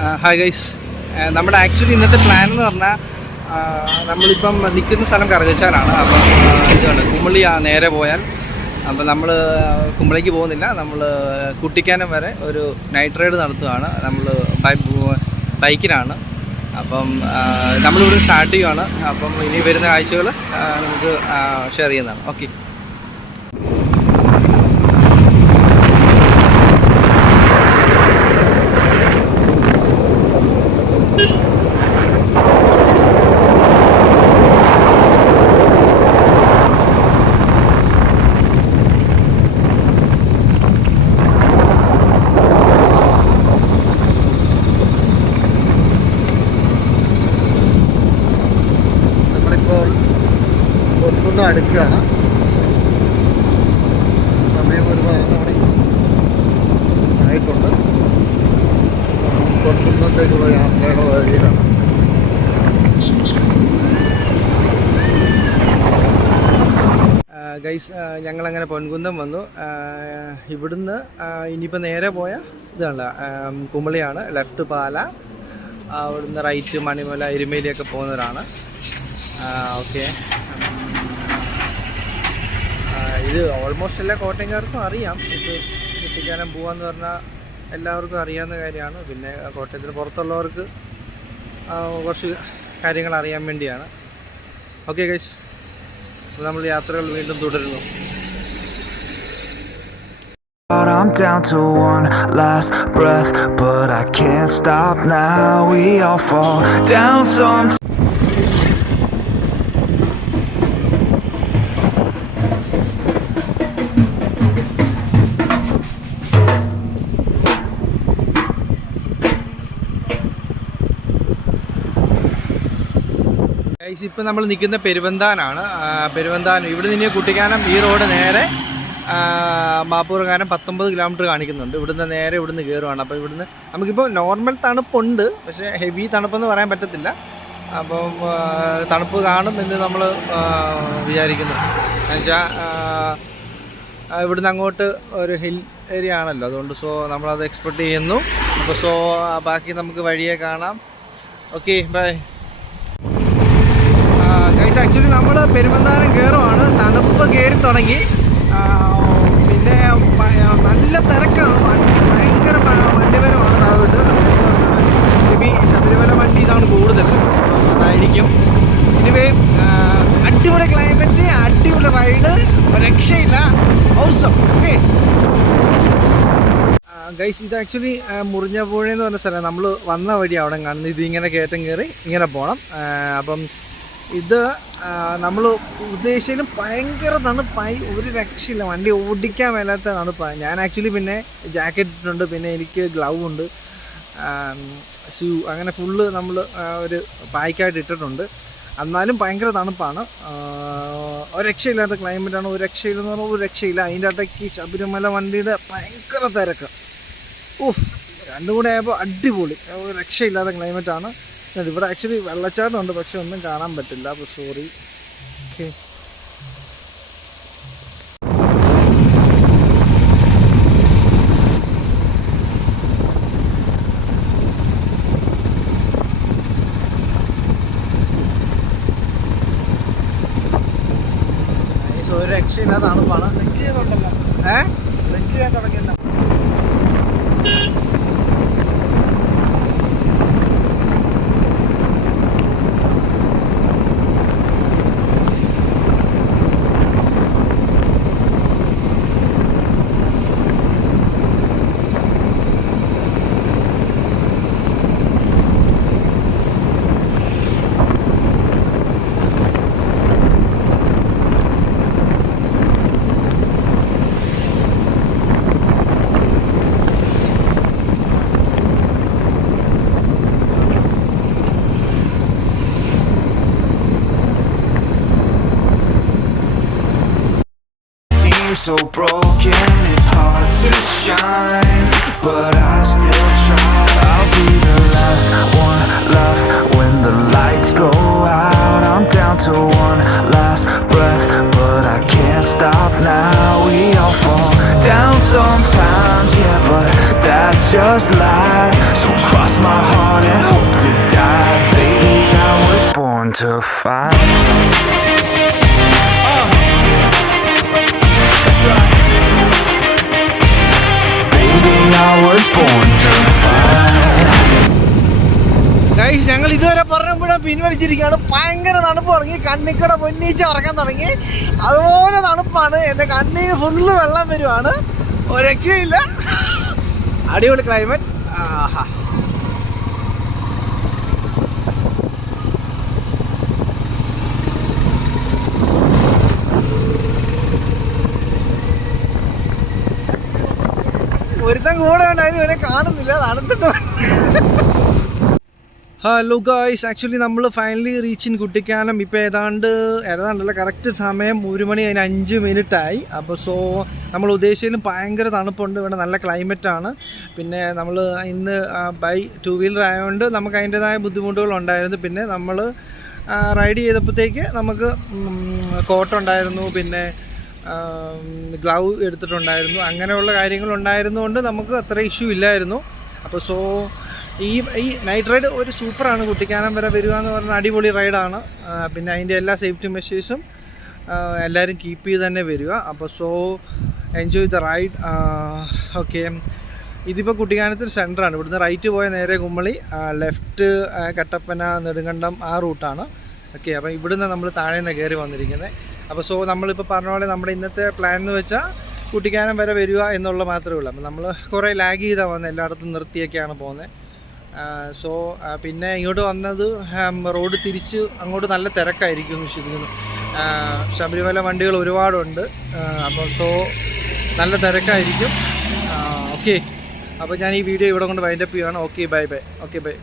Hi guys, നമ്മുടെ actually ഇന്നത്തെ plan എന്ന് പറഞ്ഞാൽ നമ്മളിപ്പം നിൽക്കുന്ന സ്ഥലം കറുകച്ചാലാണ്. അപ്പം ഇതാണ് കുമളി നേരെ പോയാൽ അപ്പം നമ്മൾ കുമളിക്ക് പോകുന്നില്ല, നമ്മൾ കുട്ടിക്കാനം വരെ ഒരു നൈറ്റ് റൈഡ് നടത്തുകയാണ്. നമ്മൾ ബൈക്കിനാണ്. അപ്പം നമ്മളിവിടെ സ്റ്റാർട്ട് ചെയ്യുകയാണ്. അപ്പം ഇനി വരുന്ന കാഴ്ചകൾ നമുക്ക് ഷെയർ ചെയ്യുന്നതാണ്. ഓക്കെ. അടുക്കുകയാണ്. സമയം ഒരു 11 മണി ആയിട്ടുണ്ട്. പൊൻകുന്നത്തേക്കുള്ള യാത്രയുടെ വഴിയിലാണ്. ഗൈസ്, ഞങ്ങളങ്ങനെ പൊൻകുന്നം വന്നു. ഇവിടുന്ന് ഇനിയിപ്പോൾ നേരെ പോയ ഇതാണ് കുമളിയാണ്. ലെഫ്റ്റ് പാല, അവിടുന്ന് റൈറ്റ് മണിമല എരുമേലിയൊക്കെ പോകുന്നവരാണ്. ഓക്കെ. ഇത് ഓൾമോസ്റ്റ് എല്ലാ കോട്ടയംകാർക്കും അറിയാം. ഇത് കുട്ടിക്കാനം പോകാമെന്ന് പറഞ്ഞാൽ എല്ലാവർക്കും അറിയാവുന്ന കാര്യമാണ്. പിന്നെ കോട്ടയത്തിന് പുറത്തുള്ളവർക്ക് കുറച്ച് കാര്യങ്ങൾ അറിയാൻ വേണ്ടിയാണ്. ഓക്കെ ഗൈസ്, നമ്മൾ യാത്രകൾ വീണ്ടും തുടരുന്നു. I'm down to one last breath, but I can't stop now. We all fall down sometimes. ഇപ്പം നമ്മൾ നിൽക്കുന്ന പെരുവന്താനാണ്. പെരുവന്താനം ഇവിടെ നിന്ന് കുട്ടിക്കാനം ഈ റോഡ് നേരെ മാപ്പൂർങ്ങാനം 19 കിലോമീറ്റർ കാണിക്കുന്നുണ്ട്. ഇവിടുന്ന് നേരെ ഇവിടുന്ന് കയറുവാണ്. അപ്പോൾ ഇവിടുന്ന് നമുക്കിപ്പോൾ നോർമൽ തണുപ്പുണ്ട്, പക്ഷേ ഹെവി തണുപ്പെന്ന് പറയാൻ പറ്റത്തില്ല. അപ്പം തണുപ്പ് കാണും എന്ന് നമ്മൾ വിചാരിക്കുന്നു. എന്നുവെച്ചാൽ ഇവിടുന്ന് അങ്ങോട്ട് ഒരു ഹിൽ ഏരിയ ആണല്ലോ, അതുകൊണ്ട് നമ്മളത് എക്സ്പെക്റ്റ് ചെയ്യുന്നു. അപ്പോൾ ബാക്കി നമുക്ക് വഴിയെ കാണാം. Okay, bye guys. ആക്ച്വലി നമ്മൾ പെരുവന്താനം കയറുവാണ്. തണുപ്പ് കയറി തുടങ്ങി. പിന്നെ നല്ല തിരക്കാണ്, ഭയങ്കര വണ്ടിപരമാണ് താഴോട്ട്. മേബി ശബരിമല വണ്ടീസാണ് കൂടുതൽ, അതായിരിക്കും. ഇനിവേ അടിപൊളി ക്ലൈമറ്റ്, അടിപൊളി റൈഡ്, രക്ഷയില്ല, ഔസം. ഓക്കെ ഗൈസ്, ഇത് ആക്ച്വലി മുറിഞ്ഞപ്പുഴ എന്ന് പറഞ്ഞ സ്ഥലം. നമ്മൾ വന്ന വഴി അവിടെ കാണുന്നത്. ഇതിങ്ങനെ കയറ്റം കയറി ഇങ്ങനെ പോകണം. അപ്പം ഇത് നമ്മൾ ഉദ്ദേശിച്ചാലും ഭയങ്കര തണുപ്പായി, ഒരു രക്ഷയില്ല. വണ്ടി ഓടിക്കാൻ മേലാത്ത തണുപ്പായി. ഞാൻ ആക്ച്വലി പിന്നെ ജാക്കറ്റ് ഇട്ടിട്ടുണ്ട്, പിന്നെ എനിക്ക് ഗ്ലൗ ഉണ്ട്, ഷൂ, അങ്ങനെ ഫുള്ള് നമ്മൾ ഒരു പായ്ക്കായിട്ട് ഇട്ടിട്ടുണ്ട്. എന്നാലും ഭയങ്കര തണുപ്പാണ്. ഒരു രക്ഷയില്ലാത്ത ക്ലൈമറ്റാണ്. ഒരു രക്ഷയില്ലെന്ന് പറഞ്ഞാൽ ഒരു രക്ഷയില്ല. അതിൻ്റെ ഇടയ്ക്ക് ശബരിമല വണ്ടിയുടെ ഭയങ്കര തിരക്ക്. രണ്ടും കൂടെ ആയപ്പോൾ അടിപൊളി, ഒരു രക്ഷയില്ലാത്ത ക്ലൈമറ്റാണ്. ഇവിടെ ആക്ച്വലി വെള്ളച്ചാട്ടം ഉണ്ട്, പക്ഷെ ഒന്നും കാണാൻ പറ്റില്ല. അപ്പോൾ സോറി. ഓക്കെ, ഒരു രക്ഷയില്ലാത്ത തണുപ്പാണ്. ലെഗ് ചെയ്യുന്നുണ്ടല്ലോ, ലെഗ് ചെയ്യാൻ തുടങ്ങിയല്ലോ. So broken, it's hard to shine, but I still try. I'll be the last one left when the lights go out. I'm down to one last breath, but I can't stop now. We all fall down sometimes, yeah, but that's just life. So cross my heart to fight. That's right. Baby, I was born to fight. Guys, ഞങ്ങൾ ഇതുവരെ പറഞ്ഞപ്പോഴാണ് പിൻവലിച്ചിരിക്കുകയാണ്. ഭയങ്കര തണുപ്പ് തുടങ്ങി, കണ്ണിക്കട പൊന്നീച്ച് ഇറങ്ങാൻ തുടങ്ങി. അതുപോലെ തണുപ്പാണ്, എൻ്റെ കണ്ണിൽ ഫുള്ള് വെള്ളം വരുവാണ്. ഒരു രക്ഷയില്ല. അടിപൊളി ക്ലൈമറ്റ്. ആഹാ. ഒരുത്തം കൂടെ ഉണ്ടായിരുന്നു, ഇവനെ കാണുന്നില്ല, തണുത്തിട്ട്. ഹലോ ഗായ്സ്, ആക്ച്വലി നമ്മൾ ഫൈനലി റീച്ച് ഇൻ കുട്ടിക്കാനം. ഇപ്പോൾ ഏതാണ്ടല്ല കറക്റ്റ് സമയം 1 മണി അതിന് 5 മിനിറ്റായി. അപ്പോൾ നമ്മൾ ഉദ്ദേശിച്ചാലും ഭയങ്കര തണുപ്പുണ്ട്, ഇവിടെ നല്ല ക്ലൈമറ്റാണ്. പിന്നെ നമ്മൾ ഇന്ന് ബൈ 2 വീലർ ആയതുകൊണ്ട് നമുക്ക് അതിൻ്റേതായ ബുദ്ധിമുട്ടുകളുണ്ടായിരുന്നു. പിന്നെ നമ്മൾ റൈഡ് ചെയ്തപ്പോഴത്തേക്ക് നമുക്ക് കോട്ടുണ്ടായിരുന്നു, പിന്നെ ഗ്ലൗ എടുത്തിട്ടുണ്ടായിരുന്നു, അങ്ങനെയുള്ള കാര്യങ്ങളുണ്ടായിരുന്നുകൊണ്ട് നമുക്ക് അത്ര ഇഷ്യൂ ഇല്ലായിരുന്നു. അപ്പോൾ ഈ നൈറ്റ് റൈഡ് ഒരു സൂപ്പറാണ്. കുട്ടിക്കാനം വരെ വരിക എന്ന് പറഞ്ഞാൽ അടിപൊളി റൈഡാണ്. പിന്നെ അതിൻ്റെ എല്ലാ സേഫ്റ്റി മെഷേഴ്സും എല്ലാവരും കീപ്പ് ചെയ്ത് തന്നെ വരിക. അപ്പോൾ എൻജോയ് ദ റൈഡ്. ഓക്കെ, ഇതിപ്പോൾ കുട്ടിക്കാനത്തിൽ സെൻറ്ററാണ്. ഇവിടുന്ന് റൈറ്റ് പോയ നേരെ കുമ്മളി, ലെഫ്റ്റ് കട്ടപ്പന, നെടുങ്കണ്ടം, ആ റൂട്ടാണ്. ഓക്കെ, അപ്പോൾ ഇവിടുന്ന് നമ്മൾ താഴെ നിന്ന് കയറി വന്നിരിക്കുന്നത്. അപ്പോൾ നമ്മളിപ്പോൾ പറഞ്ഞ പോലെ നമ്മുടെ ഇന്നത്തെ പ്ലാൻ എന്ന് വെച്ചാൽ കുട്ടിക്കാനം വരെ വരിക എന്നുള്ള മാത്രമേ ഉള്ളൂ. അപ്പോൾ നമ്മൾ കുറേ ലാഗ് ചെയ്താണ് വന്നത്, എല്ലായിടത്തും നിർത്തിയൊക്കെയാണ് പോകുന്നത്. പിന്നെ ഇങ്ങോട്ട് വന്നത് റോഡ് തിരിച്ച് അങ്ങോട്ട് നല്ല തിരക്കായിരിക്കും എന്ന് വിശ്വസിക്കുന്നു. ശബരിമല വണ്ടികൾ ഒരുപാടുണ്ട്. അപ്പോൾ നല്ല തിരക്കായിരിക്കും. ഓക്കെ, അപ്പോൾ ഞാൻ ഈ വീഡിയോ ഇവിടെ കൊണ്ട് വൈൻഡപ്പ് ചെയ്യുകയാണ്. Okay, bye. Okay, by.